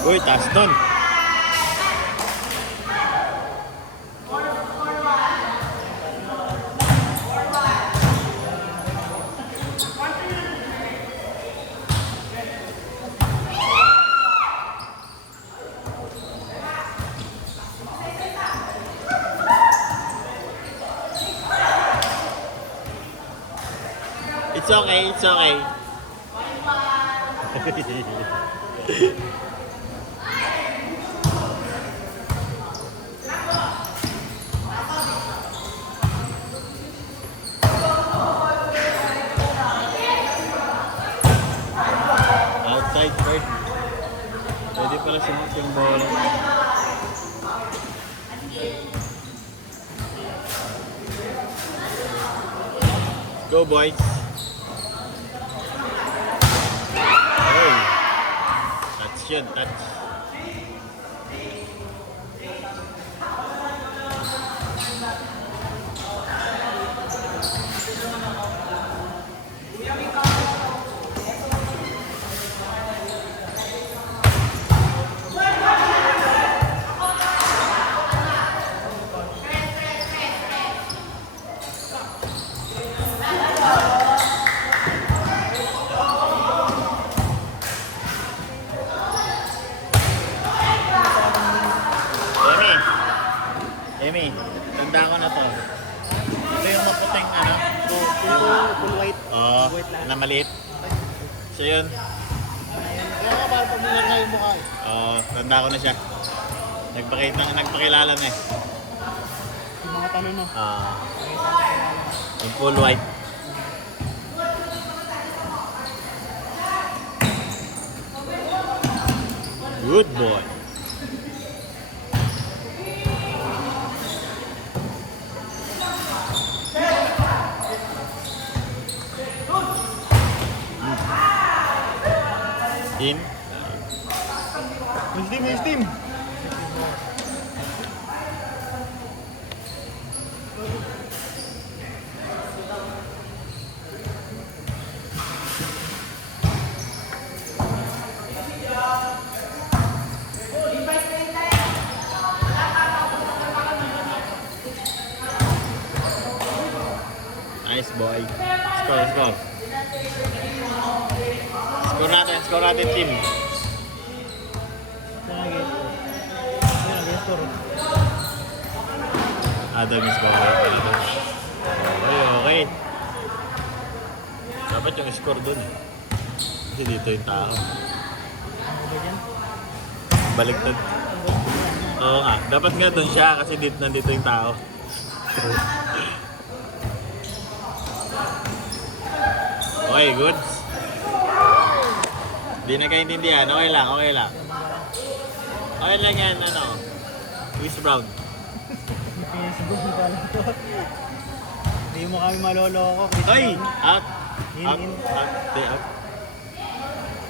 Uy, taas doon. It's okay, it's okay. Outside third. Pwede pala sumot yung bola. Go boys. Hey. Touch yun, touch. Emi, tanda ko na to. Ito yung maputing ano? Full white. Oo, na maliit. So yun. Kaya nga parang pag na yung mukha. Oo, tanda ko na siya. Nagpakilala na eh. Yung mga tanong na. Yung full white. Good boy. In. Miss team. Nice boy. Score. Score natin team. Adam is score. Okay. Dapat yung score dun. Kasi dito yung tao. Baliktad. Oo nga. Dapat nga dun siya kasi nandito yung tao. Okay, good. Hindi na kaintindihan. Okay lang. Okay lang yan, ano. Chris Brown. Hindi mo kami maloloko. Ay! Out! Out!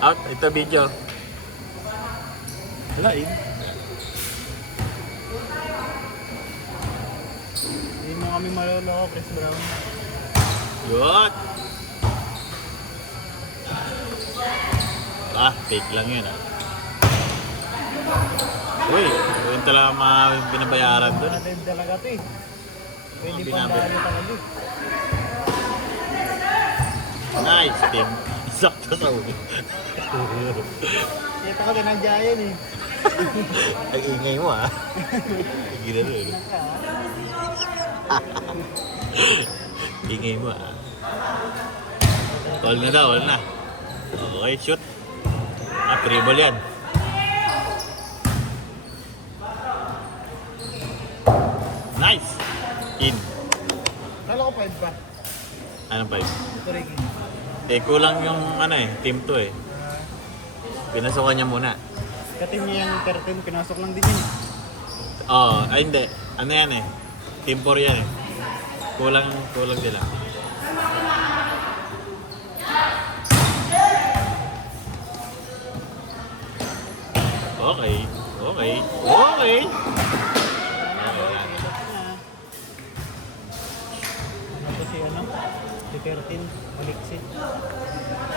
Out! Ito video. Wala in. Hindi mo kami maloloko, Chris Brown. Good! Fake lang yun Uy, yun talaga mga binabayaran doon. Natin talaga ito eh. Pwede pang Binabayaran. dalo talaga eh. Nice, team. Sakto sa ulo. Ito ka din ang giant eh. Ang ingay mo Ginalo Ingay mo Call na. Okay, shoot. Free ball yan. Nice! In. Kala ko 5 pa. Anong 5? Ito Ricky. Kulang yung team 2 Pinasukan niya muna. Katim niya yung 13, pinasok lang din yun eh. Oo, hindi. Ano yan Team 4 yan Kulang sila. Okay. Ito si 13, Alexis.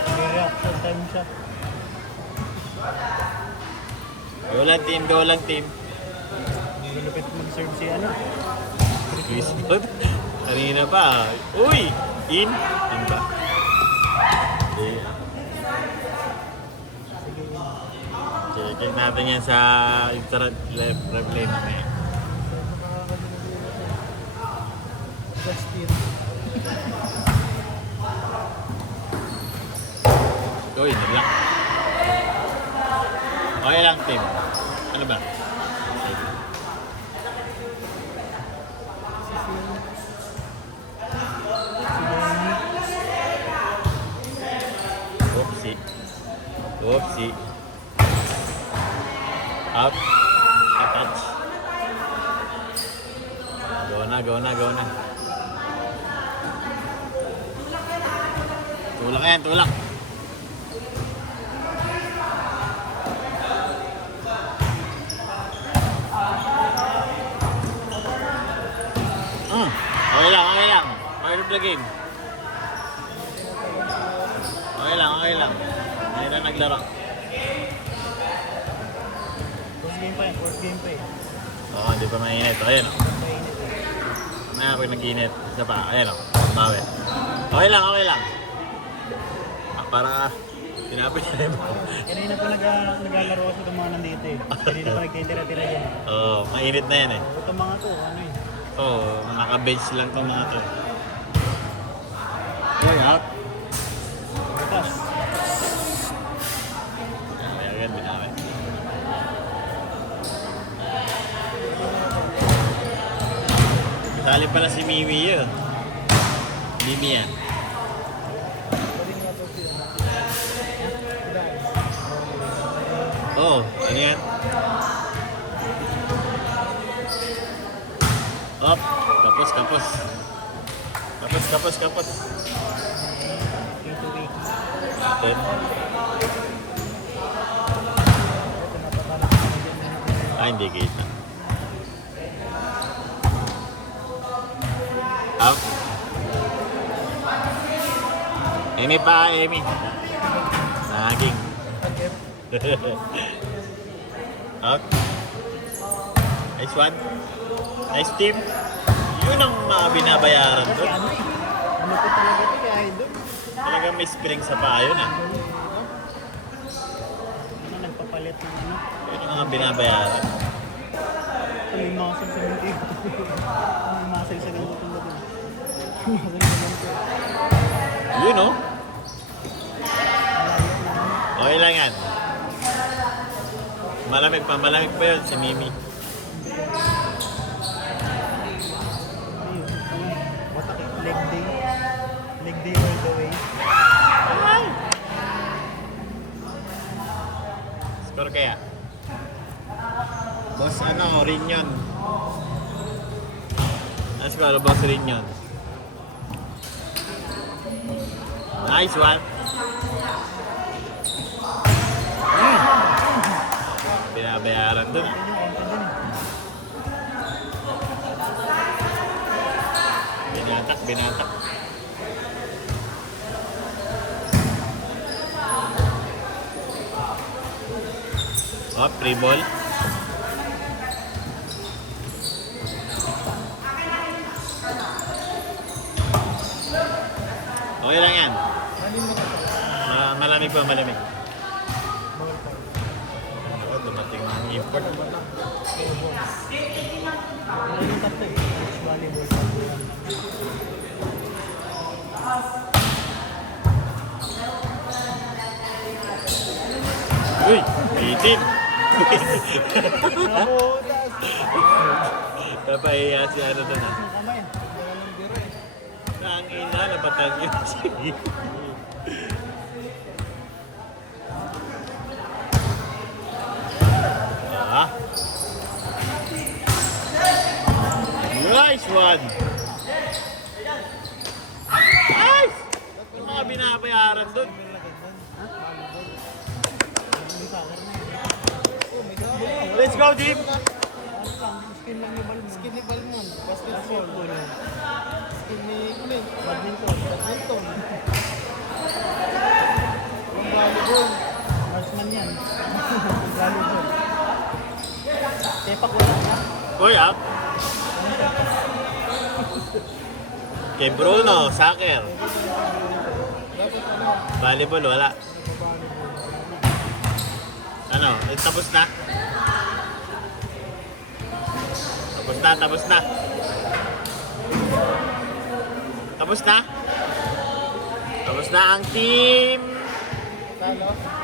May reaction time siya. Go lang team, go lang team. Malupit mag-serve si ano. Squeeze mode. Kanina pa. Uy! In? In ba? Hindi. Check natin yan sa internet left lane mamaya. Justin. Go in, lang. Okay lang team. Ano ba? Oopsie. Oopsie. Up. Attach. Go na, go na, go na. Tulak yan, tulak. Okay lang, okay lang. Part of the game. Okay lang, okay lang. Hindi na naglaro. First game pa yan, fourth game pa eh. Oo, hindi pa mainit. Ayan o. Mainit eh. Mamaya pag nag-init, isa pa. Ayan o. Bawi. Okay lang, okay lang. Para tinapos na yun. Kanina pa naglalaro ako sa itong mga nandito eh. Kanina pa nagtitira-tira yan. Oo, mainit na yan eh. Itong mga to, ano eh. Oo, naka-bench lang itong mga to. Ayan, out. Bukas. Ayan, binawi. Sali pala si Mimi yun. Mimi yan. Oo, ano yan? Up, kapos, kapos. Kapos, kapos, kapos. Ito week. Natin. Hindi kita. Up. Emi pa, Emi. Naging. Up. Nice one. Nice team. Yun ang mga binabayaran Kasi doon. ano eh. Ano ko talaga ito kaya idol. Talagang may spring sa paa yun ah. Ano nagpapalit ng ano. Yun ang mga binabayaran. May muscle sa ganito. May muscle sa ganito. Muscle sa ganito. Yun oh. Okay lang yan. Malamig pa yun si Mimi. Leg day. Leg day all the way. Score kaya? Boss ano, Rinyon. Ano score, Boss Rinyon? Nice one. Binabayaran dun. Binatak, binatak. Oh, free ball. Okay lang yan. Malamig pa, malamig. Oh, dumating mga import. Ano yung tatlo eh? Beach volleyball. Uy, bitin. Napahiya si ano doon ah. Kamay. Walang biro eh. Ang ina, napatag yun. Ah. Nice one. Nice! Yung mga binabayaran doon. Let's go, team! Skin lang ni Balmon. Skin ni Balmon. Basketball. Skin ni badminton. Badminton. Yung volleyball. Marksman yan. Volleyball. Uy, out. Kay Bruno, soccer. Dapat ano, Volleyball, wala. Ano, tapos na? Tapos na, tapos na. Tapos na? Tapos na ang team. talo.